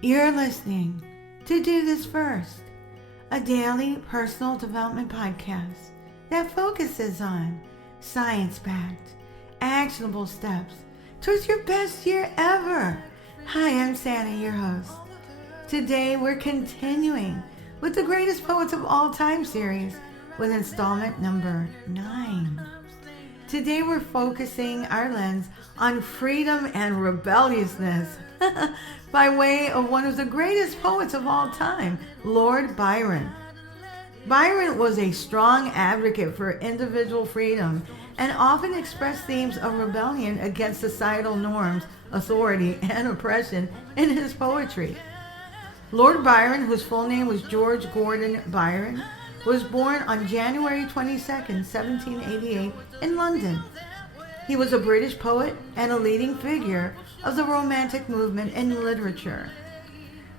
You're listening to Do This First, a daily personal development podcast that focuses on science-backed, actionable steps towards your best year ever. Hi, I'm Santa, your host. Today we're continuing with the Greatest Poets of All Time series with installment number 9. Today we're focusing our lens on freedom and rebelliousness by way of one of the greatest poets of all time, Lord Byron. Byron was a strong advocate for individual freedom and often expressed themes of rebellion against societal norms, authority, and oppression in his poetry. Lord Byron, whose full name was George Gordon Byron, was born on January 22nd, 1788 in London. He was a British poet and a leading figure of the Romantic movement in literature.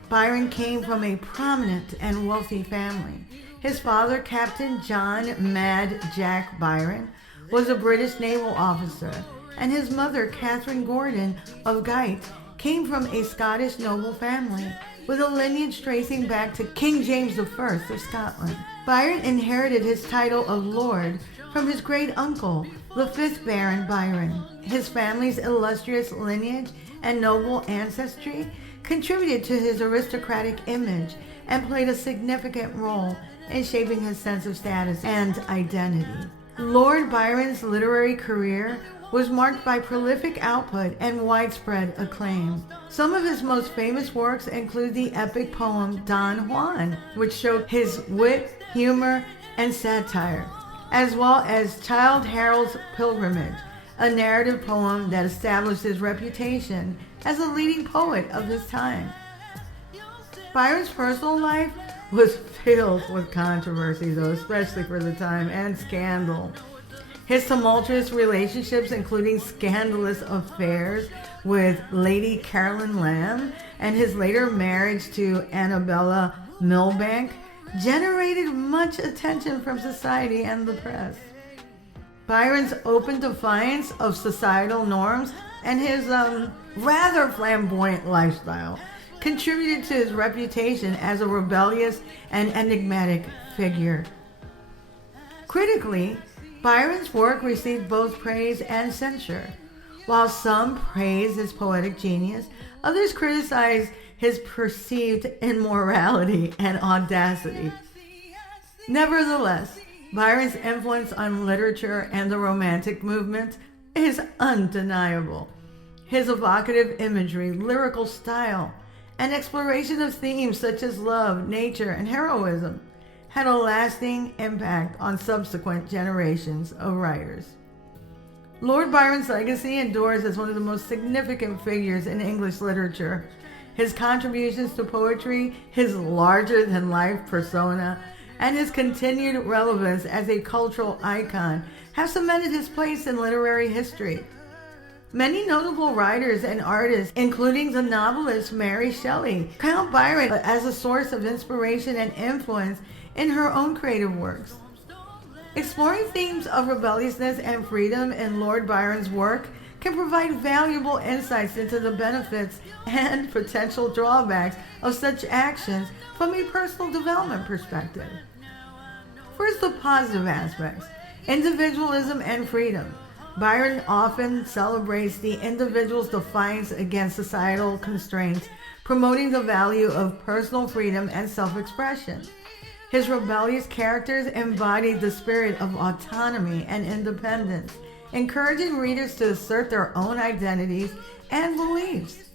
Byron came from a prominent and wealthy family. His father, Captain John Mad Jack Byron, was a British naval officer, and his mother, Catherine Gordon of Guyt, came from a Scottish noble family with a lineage tracing back to King James I of Scotland. Byron inherited his title of Lord from his great-uncle, the 5th Baron Byron. His family's illustrious lineage and noble ancestry contributed to his aristocratic image and played a significant role in shaping his sense of status and identity. Lord Byron's literary career was marked by prolific output and widespread acclaim. Some of his most famous works include the epic poem Don Juan, which showed his wit, humor, and satire, as well as Childe Harold's Pilgrimage, a narrative poem that established his reputation as a leading poet of his time. Byron's personal life was filled with controversy, though, especially for the time, and scandal. His tumultuous relationships, including scandalous affairs with Lady Caroline Lamb and his later marriage to Annabella Milbank, generated much attention from society and the press. Byron's open defiance of societal norms and his rather flamboyant lifestyle contributed to his reputation as a rebellious and enigmatic figure. Critically, Byron's work received both praise and censure. While some praised his poetic genius, others criticized his perceived immorality and audacity. Nevertheless, Byron's influence on literature and the Romantic movement is undeniable. His evocative imagery, lyrical style, and exploration of themes such as love, nature, and heroism had a lasting impact on subsequent generations of writers. Lord Byron's legacy endures as one of the most significant figures in English literature. His contributions to poetry, his larger-than-life persona, and his continued relevance as a cultural icon have cemented his place in literary history. Many notable writers and artists, including the novelist Mary Shelley, count Byron as a source of inspiration and influence in her own creative works. Exploring themes of rebelliousness and freedom in Lord Byron's work can provide valuable insights into the benefits and potential drawbacks of such actions from a personal development perspective. First, the positive aspects: individualism and freedom. Byron often celebrates the individual's defiance against societal constraints, promoting the value of personal freedom and self-expression. His rebellious characters embodied the spirit of autonomy and independence, encouraging readers to assert their own identities and beliefs.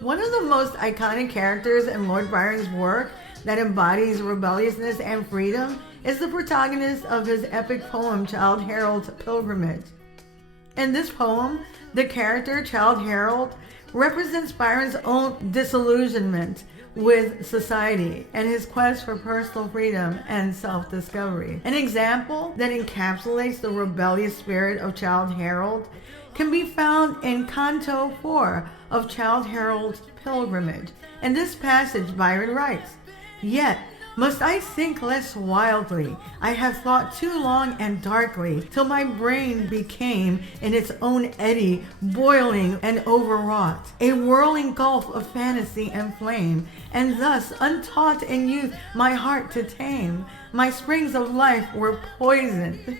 One of the most iconic characters in Lord Byron's work that embodies rebelliousness and freedom is the protagonist of his epic poem, Childe Harold's Pilgrimage. In this poem, the character, Childe Harold, represents Byron's own disillusionment with society and his quest for personal freedom and self-discovery. An example that encapsulates the rebellious spirit of Childe Harold can be found in Canto 4 of Childe Harold's Pilgrimage. In this passage, Byron writes, "Yet Must I think less wildly? I have thought too long and darkly, till my brain became in its own eddy, boiling and overwrought, a whirling gulf of fantasy and flame, and thus, untaught in youth, my heart to tame, my springs of life were poisoned.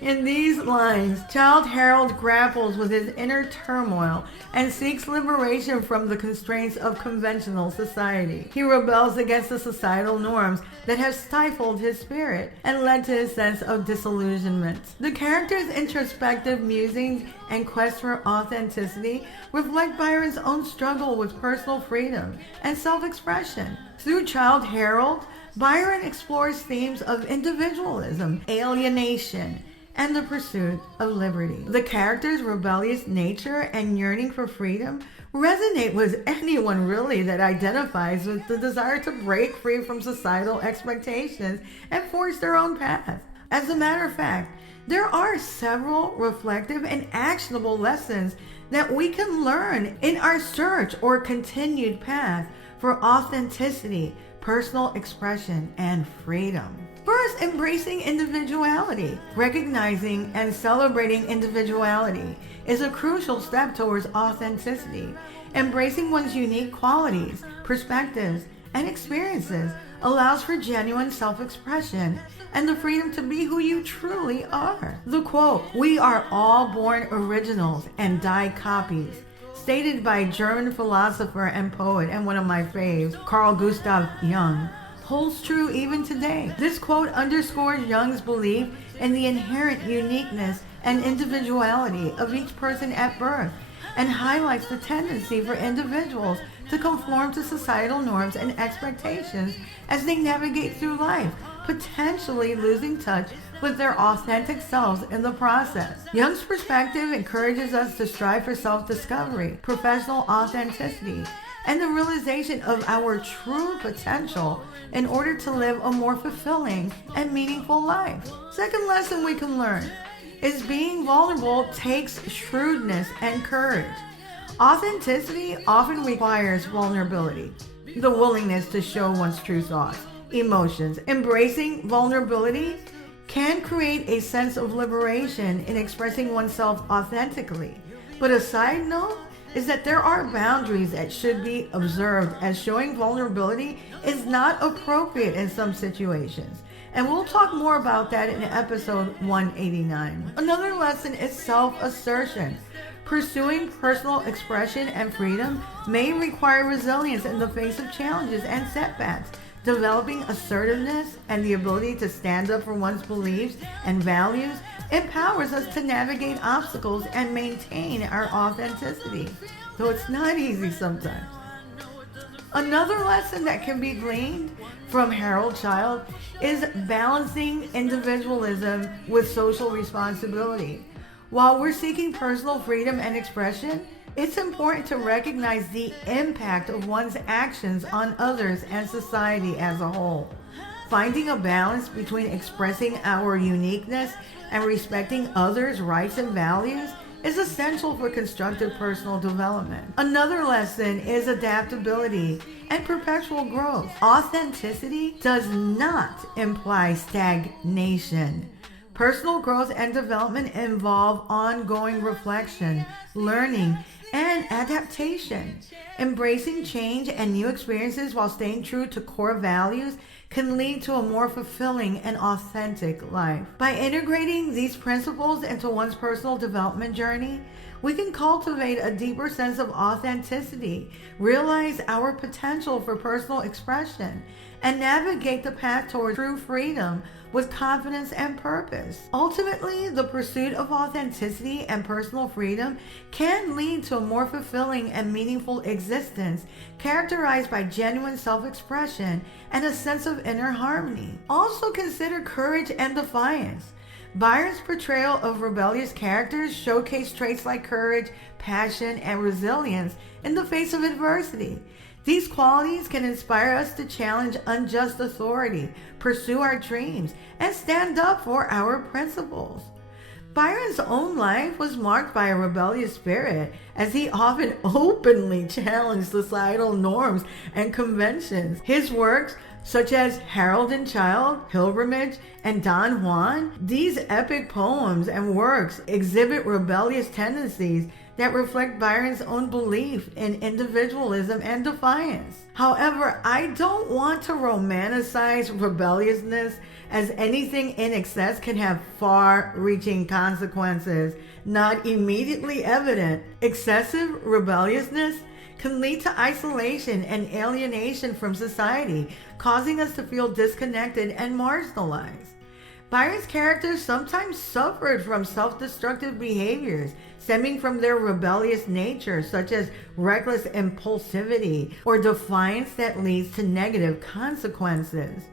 In these lines, Childe Harold grapples with his inner turmoil and seeks liberation from the constraints of conventional society. He rebels against the societal norms that have stifled his spirit and led to his sense of disillusionment. The character's introspective musings and quest for authenticity reflect Byron's own struggle with personal freedom and self-expression. Through Childe Harold, Byron explores themes of individualism, alienation, and the pursuit of liberty. The character's rebellious nature and yearning for freedom resonate with anyone really that identifies with the desire to break free from societal expectations and forge their own path. As a matter of fact, there are several reflective and actionable lessons that we can learn in our search or continued path for authenticity, personal expression, and freedom. First, embracing individuality. Recognizing and celebrating individuality is a crucial step towards authenticity. Embracing one's unique qualities, perspectives, and experiences allows for genuine self-expression and the freedom to be who you truly are. The quote, "We are all born originals and die copies," stated by German philosopher and poet and one of my faves, Carl Gustav Jung, holds true even today. This quote underscores Jung's belief in the inherent uniqueness and individuality of each person at birth and highlights the tendency for individuals to conform to societal norms and expectations as they navigate through life, potentially losing touch with their authentic selves in the process. Jung's perspective encourages us to strive for self-discovery, professional authenticity, and the realization of our true potential in order to live a more fulfilling and meaningful life. Second lesson we can learn is being vulnerable takes shrewdness and courage. Authenticity often requires vulnerability, the willingness to show one's true thoughts, emotions. Embracing vulnerability can create a sense of liberation in expressing oneself authentically. But a side note is that there are boundaries that should be observed, as showing vulnerability is not appropriate in some situations. And we'll talk more about that in episode 189. Another lesson is self-assertion. Pursuing personal expression and freedom may require resilience in the face of challenges and setbacks. Developing assertiveness and the ability to stand up for one's beliefs and values empowers us to navigate obstacles and maintain our authenticity, though it's not easy sometimes. Another lesson that can be gleaned from Harold Childe is balancing individualism with social responsibility. While we're seeking personal freedom and expression, it's important to recognize the impact of one's actions on others and society as a whole. Finding a balance between expressing our uniqueness and respecting others' rights and values is essential for constructive personal development. Another lesson is adaptability and perpetual growth. Authenticity does not imply stagnation. Personal growth and development involve ongoing reflection, learning, and adaptation. Embracing change and new experiences while staying true to core values can lead to a more fulfilling and authentic life. By integrating these principles into one's personal development journey, we can cultivate a deeper sense of authenticity, realize our potential for personal expression, and navigate the path toward true freedom with confidence and purpose. Ultimately, the pursuit of authenticity and personal freedom can lead to a more fulfilling and meaningful existence characterized by genuine self-expression and a sense of inner harmony. Also consider courage and defiance. Byron's portrayal of rebellious characters showcase traits like courage, passion, and resilience in the face of adversity. These qualities can inspire us to challenge unjust authority, pursue our dreams, and stand up for our principles. Byron's own life was marked by a rebellious spirit, as he often openly challenged societal norms and conventions. His works, such as Harold and Child, Pilgrimage, and Don Juan. These epic poems and works exhibit rebellious tendencies that reflect Byron's own belief in individualism and defiance. However, I don't want to romanticize rebelliousness, as anything in excess can have far-reaching consequences not immediately evident. Excessive rebelliousness can lead to isolation and alienation from society, causing us to feel disconnected and marginalized. Byron's characters sometimes suffered from self-destructive behaviors stemming from their rebellious nature, such as reckless impulsivity or defiance that leads to negative consequences.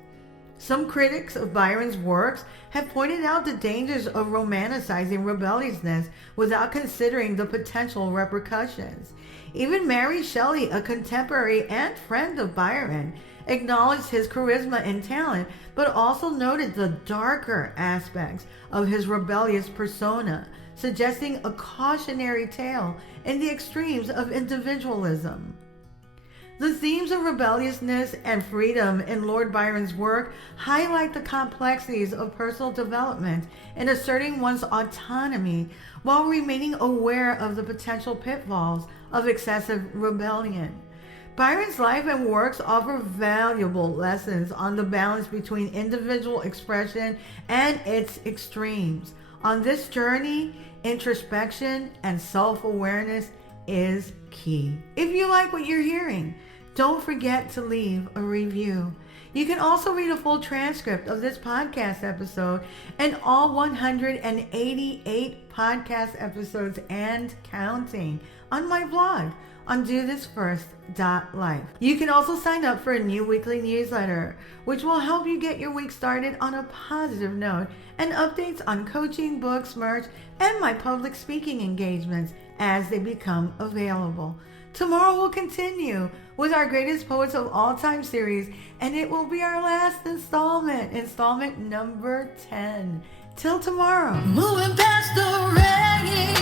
Some critics of Byron's works have pointed out the dangers of romanticizing rebelliousness without considering the potential repercussions. Even Mary Shelley, a contemporary and friend of Byron, acknowledged his charisma and talent, but also noted the darker aspects of his rebellious persona, suggesting a cautionary tale in the extremes of individualism. The themes of rebelliousness and freedom in Lord Byron's work highlight the complexities of personal development and asserting one's autonomy while remaining aware of the potential pitfalls of excessive rebellion. Byron's life and works offer valuable lessons on the balance between individual expression and its extremes. On this journey, introspection and self-awareness is key. If you like what you're hearing, don't forget to leave a review. You can also read a full transcript of this podcast episode and all 188 podcast episodes and counting on my blog on DoThisFirst.life. You can also sign up for a new weekly newsletter, which will help you get your week started on a positive note, and updates on coaching, books, merch, and my public speaking engagements as they become available. Tomorrow we'll continue with our Greatest Poets of All Time series, and it will be our last installment number 10. Till tomorrow. Moving past the rain.